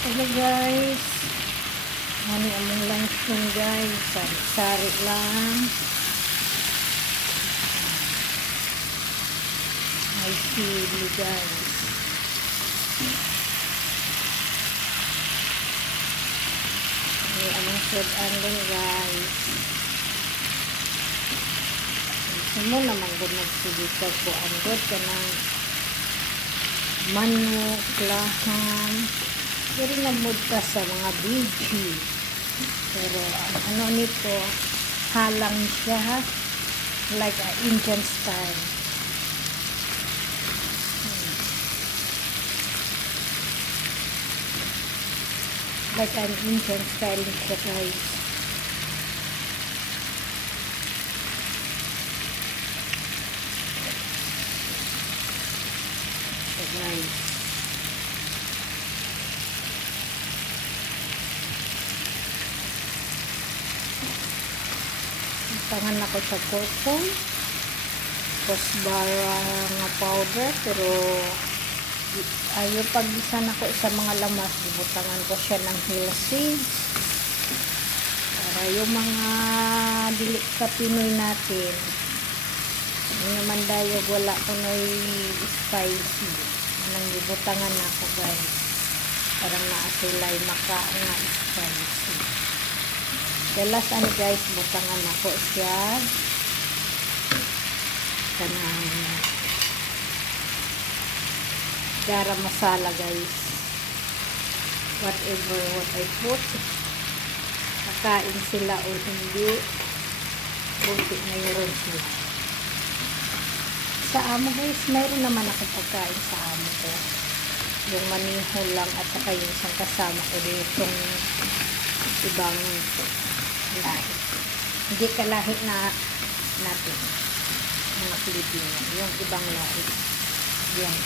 Hello guys, ano among lunch yun guys, sari-sari lang. May sili guys. May among food andon guys. Gusto mo naman kung magsigitag po andon ka ng manok, laham. Pero namod ka sa mga veggie. Pero ano nito, halang siya, like a Indian style. Like an Indian style siya guys. So guys, tangan ako sa cotton kusbara nga powder, pero ayaw pagbisan ako sa mga lamas, bubutangan ko siya ng hill seeds para yung mga dili ka Pinoy natin yung naman dayog wala ko na spicy anang bubutangan ako guys, parang naasilay maka nga spicy. Dalas ano guys, butangan ako siya kanang garam masala guys, whatever what I put, kakain sila o hindi, buti mayroon sila. Sa amo guys, mayroon naman ako pagkain sa amo ko, yung maniho lang at saka yung isang kasama ko ditong ibang lahi, hindi kalahi na natin mga Pilipino, yung ibang lahi yan.